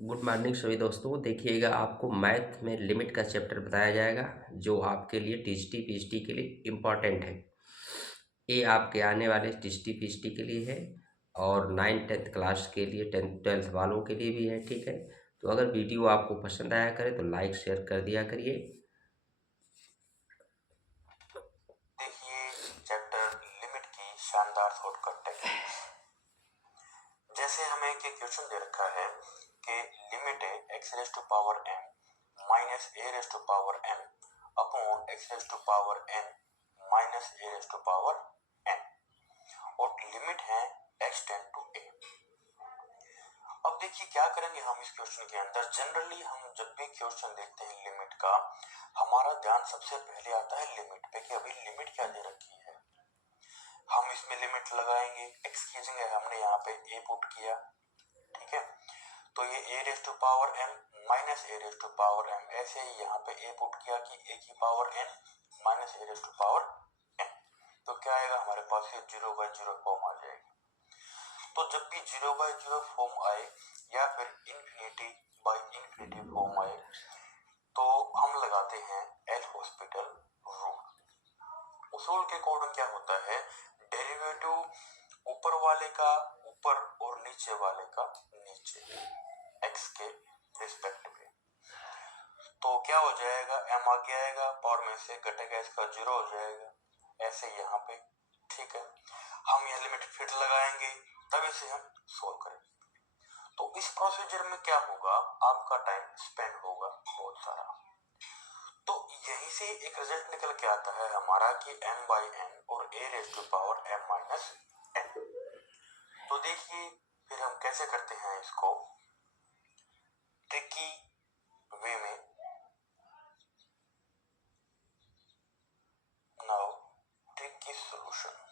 Good morning सभी दोस्तों। देखिएगा, आपको मैथ में लिमिट का चैप्टर बताया जाएगा जो आपके लिए टीजीटी पीजीटी के लिए इम्पॉर्टेंट है। ये आपके आने वाले टीजीटी पीजीटी के लिए है और 9th 10th क्लास के लिए 10th 12th वालों के लिए भी है। ठीक है, तो अगर वीडियो आपको पसंद आया करे तो लाइक शेयर कर दिया करिए। देखिए चैप्टर लिमिट की शानदार शॉर्टकट टेक्निक्स। जैसे हमें एक क्वेश्चन दे रखा है कि लिमिट है x raise to power m minus a raise to power n upon x raise to power n minus a raise to power n और लिमिट है x टेंड टू a। अब देखिए क्या करेंगे हम इस क्वेश्चन के अंदर। जनरली हम जब भी क्वेश्चन देखते हैं लिमिट का, हमारा ध्यान सबसे पहले आता है लिमिट पे कि अभी लिमिट क्या दे रखी है। हम इसमें लिमिट लगाएंगे, एक्स की जगह हमने यहाँ पे a पुट किया, ठीक है, तो ये a raise to power m minus a raise to power m, ऐसे ही यहाँ पे a पुट किया कि a की power n minus a raise to power n, तो क्या आएगा हमारे पास, ये 0/0 फॉर्म आ जाएगी। तो जब भी 0/0 फॉर्म आए या फिर इन्फिनिटी बाय इन्फिनिटी फॉर्म आए तो हम लगाते हैं एल हॉस्पिटल रूल। उस रूल के अकॉर्डिंग क्या होता है, डेरिवेटिव ऊपर वाले का ऊपर और नीचे वाले का नीचे, एक्स के रिस्पेक्ट में। तो क्या हो जाएगा, m आगे आएगा, पावर में से घटेगा इसका 0 हो जाएगा, ऐसे यहाँ पे। ठीक है, हम यह लिमिट फिर लगाएंगे तब इसे हम सोल्व करेंगे। तो इस प्रोसीजर में क्या होगा, आपका टाइम स्पेंड होगा बहुत सारा। तो यहीं से एक रिजल्ट निकल के आता है हमारा कि m/n और a raise to power m minus n। तो देखिए फिर हम कैसे करते हैं इसको ट्रिकी वे में। Now tricky solution.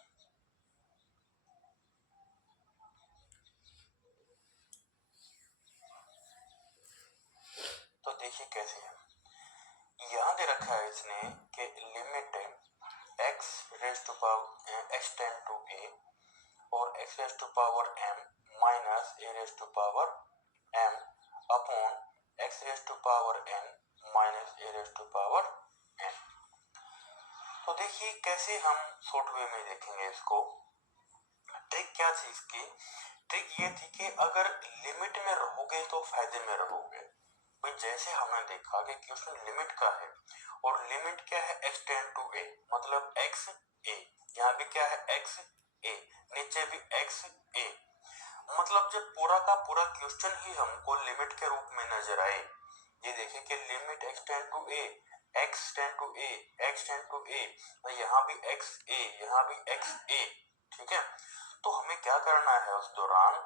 तो देखिए कैसे है, यहाँ दे रखा है इसने कि limit x raise to power x tend to a और x raise to power m minus a raise to power m upon x raise to power n minus a raise to power n। तो देखिए कैसे हम short way में देखेंगे इसको। Trick क्या थी इसकी, ट्रिक ये थी कि अगर लिमिट में रहोगे तो फायदे में रहोगे। भाई जैसे हमने देखा कि क्वेश्चन लिमिट का है और लिमिट क्या है, x टेंड टू a, मतलब x a, यहाँ भी क्या है x a, नीचे भी x a, मतलब जब पूरा का पूरा क्वेश्चन ही हमको लिमिट के रूप में नजर आए, ये देखिए कि limit x tend to a, x tend to a, x tend to a, यहाँ भी x a, यहाँ भी x a, ठीक है। तो हमें क्या करना है उस दौरान,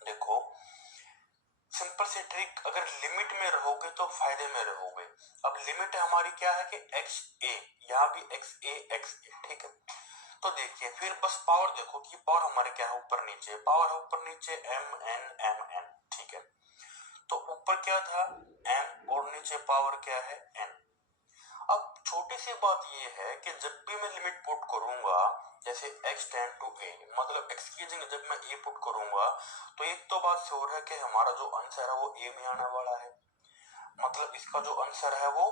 देखो सिंपल सी ट्रिक, अगर लिमिट में रहोगे तो फायदे में रहोगे। अब लिमिट हमारी क्या है कि x a, यहाँ भी x a, ठीक है। तो देखिए फिर बस पावर देखो कि पावर हमारे क्या है, ऊपर नीचे, पावर है ऊपर नीचे m n, ठीक है। तो ऊपर क्या था m और नीचे पावर क्या है n। अब छोटी सी बात ये है कि जब भी मैं लिमिट पुट करूंगा, जैसे x टेंड टू a, मतलब x की जगह जब मैं a पुट करूंगा तो एक तो बात श्योर है कि हमारा जो आंसर है वो a में आने वाला है, मतलब इसका जो आंसर है वो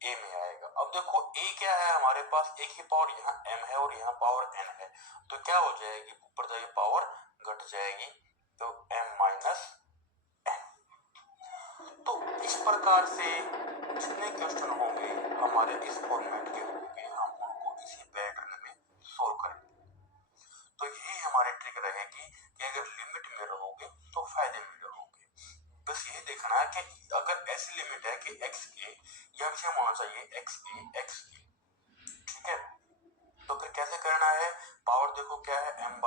a में आएगा। अब देखो a क्या है हमारे पास, a की पावर यहाँ m है और यहाँ पावर n है, तो क्या हो जाएगी, ऊपर जाएगी पावर घट जाएगी, तो m माइनस n। तो इस प्रकार से जितने क्वेश्चन होंगे हमारे इस फॉर्मेट के होंगे, हम उनको इसी पैटर्न में सोल्व करेंगे। तो यही हमारी ट्रिक रहेगी कि अगर लिमिट में रहोगे तो फायदे में रहोगे। बस यही देखना है कि अगर ऐसी लिमिट है कि x a, यह सेम होना चाहिए x a, ठीक है। तो फिर कैसे करना है, पावर देखो क्या है m/n,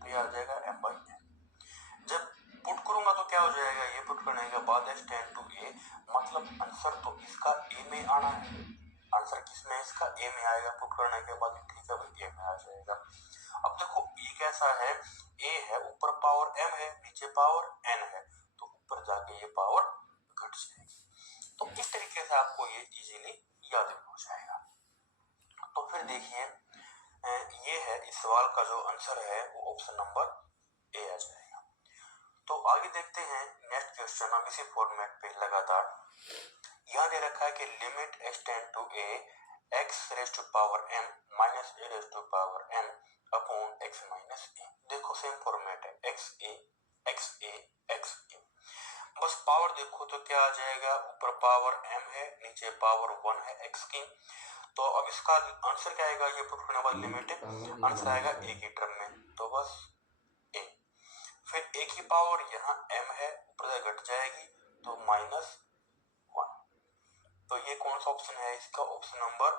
तो यह आ जाएगा m/n। जब पुट करूंगा तो क्या हो जाएगा, ये पुट करने के बाद x टेंड टू a, मतलब आंसर तो इसका a में आना है, आंसर किसमें, इसका a में आएगा, पुट करने के बाद ठीक है भाई a में आ जाएगा। अब देखो a कैसा है, a है ऊपर पावर m है, नीचे पावर n है, तो ऊपर जाके ये पावर घट जाएगी। तो इस तरीके से आपको ये इजीली याद हो जाएगा। तो फिर देखिए ये है, इस सवाल का जो आंसर है वो ऑप्शन नंबर ए आ जाएगा। तो आगे देखते हैं नेक्स्ट क्वेश्चन। अब इसी फॉर्मेट पे लगातार यहाँ दे रखा है कि limit x tend to a x raise to power m minus a raise to power n upon x minus a. देखो सेम फॉर्मेट है, x a x a x a. बस पावर देखो तो क्या आ जाएगा, ऊपर पावर m है, नीचे पावर 1 है x की। तो अब इसका आंसर क्या आएगा, ये पुट करने के बाद लिमिट आंसर आएगा a की टर्म में, तो बस a। फिर a की पावर यहाँ m है, ऊपर से घट जाएगी तो -1। तो ये कौन सा ऑप्शन है, इसका ऑप्शन नंबर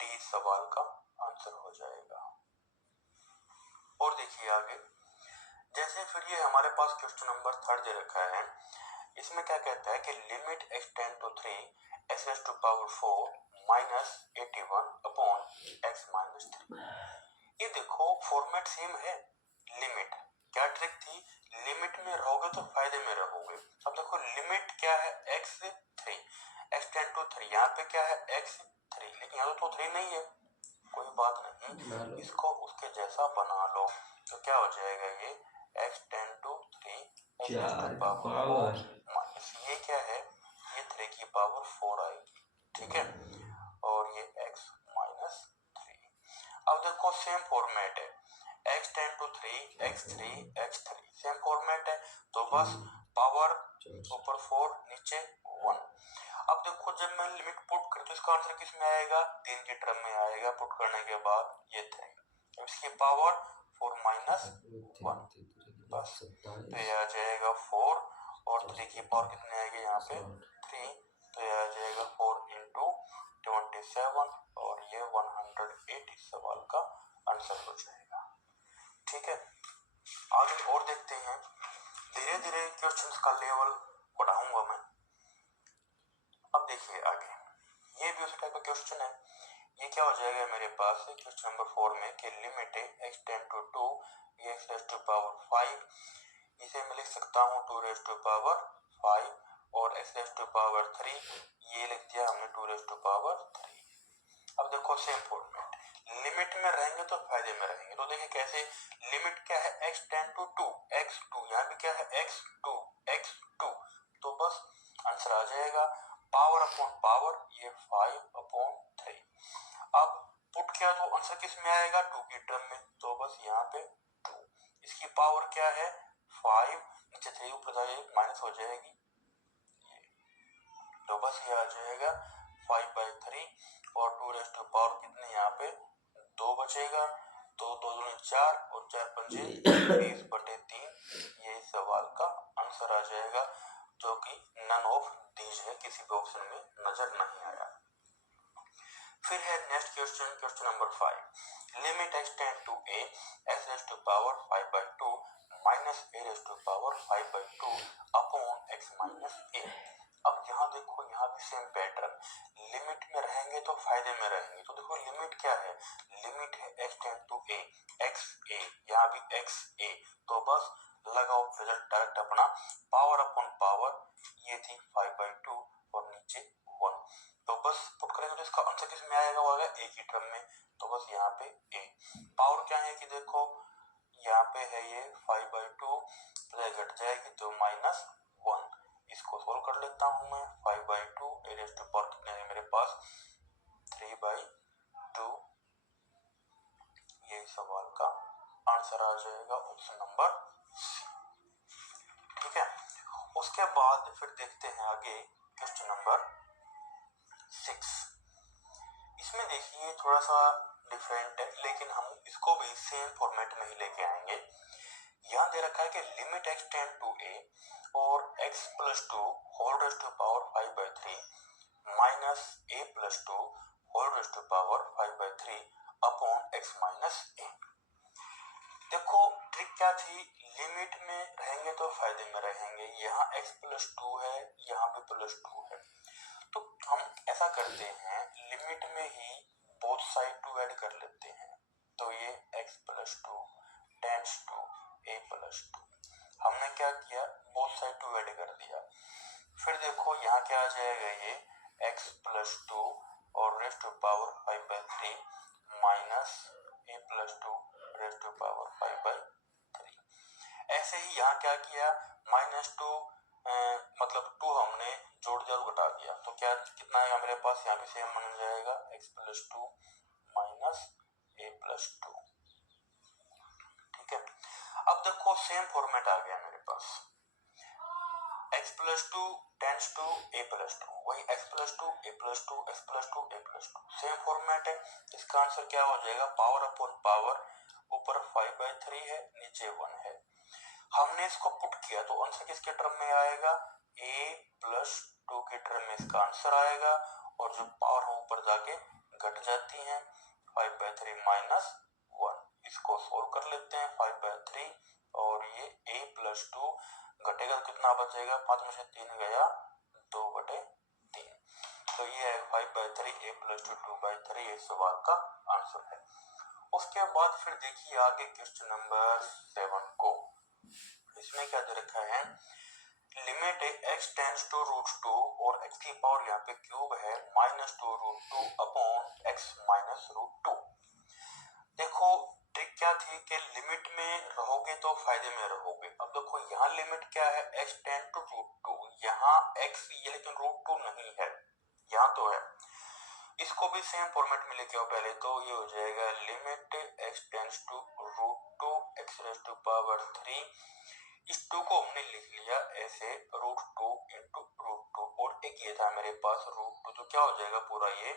डी सवाल का आंसर हो जाएगा। और देखिए आगे, जैसे फिर ये हमारे पास क्वेश्चन नंबर 3 दे रखा है। इसमें क्या कहता है कि limit x tend to 3 x raise to power 4 minus 81 upon x minus 3। ये देखो फॉर्मेट सेम है। लिमिट क्या ट्रिक थी, लिमिट में रहोगे तो फायदे में रहोगे। अब देखो लिमिट क्या है, x3 x टेंड टू 3, यहाँ पे क्या है x3, लेकिन यहाँ तो 3 नहीं है, कोई बात नहीं, इसको उसके जैसा बना लो। तो क्या हो जाएगा, ये x tend to 3 x raise to power 4 minus ये क्या है, ये 3 की पावर 4 आएगी, ठीक है, और ये x माइनस 3। अब देखो सेम फॉर्मेट है, x tend to 3 x3 x3 same format है, तो बस पावर ऊपर 4 नीचे 1। अब देखो जब मैं लिमिट पुट करूं तो इसका आंसर किस में आएगा, 3 की टर्म में आएगा, पुट करने के बाद ये 3, अब इसकी पावर 4 माइनस 1, बस तो ये आ जाएगा 4 और 3 की पावर कितने आएगी यहाँ पे 3, तो ये आ जाएगा 4 इंटू 27 और ये 180 सवाल का आंसर हो जाएगा, ठीक है। आगे और देखते हैं, धीरे धीरे क्वेश्चंस का लेवल बढ़ाऊंगा मैं। अब देखिए आगे, ये भी उसी टाइप का क्वेश्चन है। ये क्या हो जाएगा मेरे पास क्वेश्चन नंबर 4 में कि लिमिट है x tend to 2 x raise to power 5, इसे मैं लिख सकता हूँ 2 रेज टू पावर 5 और x रेज टू पावर 3 ये लिख दिया हमने 2 रेज टू पावर 3। अब देखो सेम फॉर्मेट, लिमिट में रहेंगे तो फायदे में रहेंगे। तो देखिए कैसे, लिमिट क्या है x टेंड टू 2 x2, यहाँ भी क्या है x2, तो बस आंसर आ जाएगा पावर अपॉन पावर, ये 5 अपॉन 3। अब पुट किया तो आंसर किस में आएगा, 2 की टर्म में, तो बस यहाँ पे 2, इसकी पावर क्या है 5, नीचे 3 ऊपर जाएगी माइनस हो जाएगी ये, तो बस ये आ जाएगा 5/3 और 2 रेज टू पावर कितने यहाँ पे 2 बचेगा, तो 2 दूनी 4 और 4 पंजे 20/3, ये सवाल का आंसर आ जाएगा, जो कि नन ऑफ दीज है, किसी भी ऑप्शन में नजर नहीं आया। फिर है next question, question number 5, limit x tend to a x raise to power 5/2 minus a raise to power 5/2 upon x minus a। अब यहाँ देखो, यहाँ भी सेम पैटर्न, लिमिट में रहेंगे तो फायदे में रहेंगे। तो देखो लिमिट क्या है, लिमिट है x tend to a x a, यहाँ भी x a, तो बस लगाओ रिजल्ट डायरेक्ट अपना, पावर अपॉन पावर, ये थी 5/2 और नीचे 1, तो बस पुट करेंगे तो इसका आंसर किस में आएगा, वो आएगा a की टर्म में, तो बस यहाँ पे a। पावर क्या है कि देखो यहाँ पे है ये 5/2, तो घट जाएगी तो -1, इसको सोल्व कर लेता हूँ मैं, 5/2 ए रेज टू पावर कितने है मेरे पास 3/2, ये सवाल का आंसर आ जाएगा ऑप्शन नंबर सी, ठीक है। उसके बाद फिर देखते हैं आगे क्वेश्चन नंबर 6। इसमें देखिए थोड़ा सा डिफरेंट है, लेकिन हम इसको भी सेम फॉर्मेट में ही लेके आएंगे। यहाँ दे रखा है कि limit x tend to a और x plus 2 whole raise to power 5/3 minus a plus 2 whole raise to power 5/3 upon x minus a। देखो ट्रिक क्या थी, लिमिट में रहेंगे तो फायदे में रहेंगे, यहाँ x प्लस 2 है, यहाँ भी प्लस 2 है, तो हम ऐसा करते हैं लिमिट में ही बोथ साइड 2 ऐड कर लेते हैं, तो ये x plus 2 tends to a plus 2, हमने क्या किया बोथ साइड 2 ऐड कर दिया। फिर देखो यहाँ क्या आ जाएगा, ये x प्लस 2 और raise to power 5/3 minus a plus 2 raise to power 5/3, ऐसे ही यहाँ क्या किया, -2 मतलब 2 हमने जोड़ दिया और घटा दिया, तो क्या कितना आएगा मेरे पास, यहाँ पे सेम बन जाएगा x+2 माइनस a+2। ठीक है, अब देखो सेम फॉर्मेट आ गया मेरे पास, x+2 टेंस टू a+2, वही x+2 a+2 x+2 a+2 same format है। इसका आंसर क्या हो जाएगा, पावर अपॉन पावर, ऊपर 5/3 है, नीचे 1 है। हमने इसको पुट किया तो आंसर किसके टर्म में आएगा, a+2 के टर्म में इसका आंसर आएगा, और जो पावर हम ऊपर जाके घट जाती है, 5/3 माइनस 1। इसको सोल्व कर लेते हैं, 5/3 और ये a+2 घटेगा तो कितना बचेगा, 5 में से 3 गया, 2/3। तो ये है 5/3 a+2 2/3, इस सवाल का आंसर है। उसके बाद फिर देखिए आगे क्वेश्चन नंबर 7 को, इसमें क्या दे रखा है, लिमिट x टेंस टू √2 और x की पावर यहाँ पे क्यूब है -2√2 अपॉन x माइनस √2। देखो ट्रिक क्या थी कि लिमिट में रहोगे तो फायदे में रहोगे। अब देखो यहाँ लिमिट क्या है, x टेंस टू √2, यहाँ x ये लेकिन √2 नहीं है, यहाँ तो है। इसको भी सेम फॉर्मेट में लेके आओ पहले, तो ये हो जाएगा limit x tense to √2 x⁻³ इस 2 को हमने लिख लिया ऐसे √2 इंटू √2, और एक ये था मेरे पास √2, तो क्या हो जाएगा पूरा ये,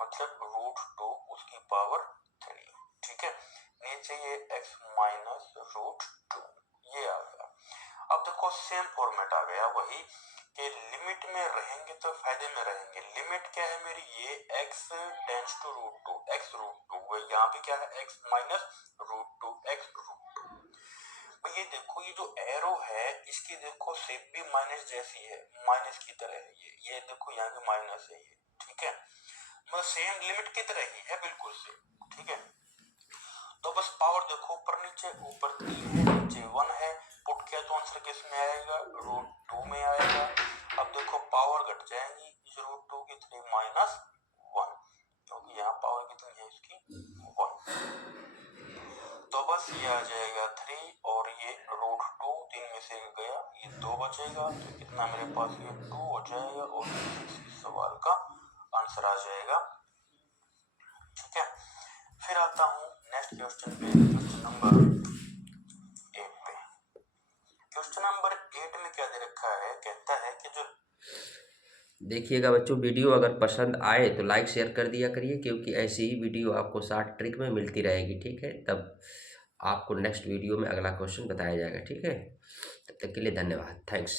मतलब √2 उसकी पावर 3। ठीक है, नीचे ये x माइनस √2 ये आ गया। अब देखो सेम फॉर्मेट आ गया वही कि लिमिट में रहेंगे तो फायदे में रहेंगे। लिमिट क्या है मेरी, ये x टेंस टू √2 x √2, यहाँ पे क्या है x माइनस √2 x √2। ये देखो ये जो एरो है इसकी देखो शेप भी माइनस जैसी है, माइनस की तरह है ये देखो यहाँ पे माइनस है ये। ठीक है, मतलब सेम लिमिट की तरह ही है बिल्कुल से। ठीक है, तो बस पावर देखो ऊपर नीचे, ऊपर 3 है नीचे 1 है, पुट किया तो आंसर किस में आएगा, √2 में आएगा। अब देखो पावर घट जाएंगी इस √2 की, 3 माइनस 1, क्योंकि यहाँ पावर कितनी है इसकी 1, तो बस ये आ जाएगा 3 और ये √2 3 में से गया, ये 2 बचेगा, तो कितना मेरे पास ये 2 हो जाएगा, और इस सवाल का आंसर आ जाएगा। ठीक है, फिर आता हूँ नेक्स्ट क्वेश्चन पे, क्वेश्चन नंबर 8 पे। क्वेश्चन नंबर 8 में क्या दे रखा है, कहता है कि जो, देखिएगा बच्चों, वीडियो अगर पसंद आए तो लाइक शेयर कर दिया करिए, क्योंकि ऐसी ही वीडियो आपको शॉर्ट ट्रिक में मिलती रहेगी। ठीक है, तब आपको नेक्स्ट वीडियो में अगला क्वेश्चन बताया जाएगा। ठीक है, तब तक के लिए धन्यवाद, थैंक्स।